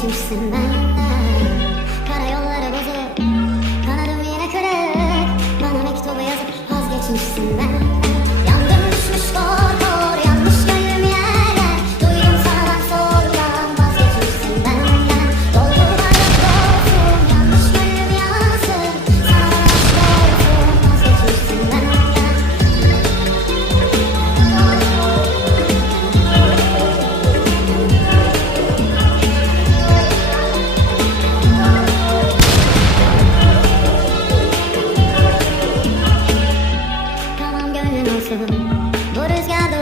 vazgeçmişsin benden Karayolları bozuk Kanadım yine kırık. Bana mektubu yazıp vazgeçmişsin benden Yandım düşmüş doğru Buddha's got the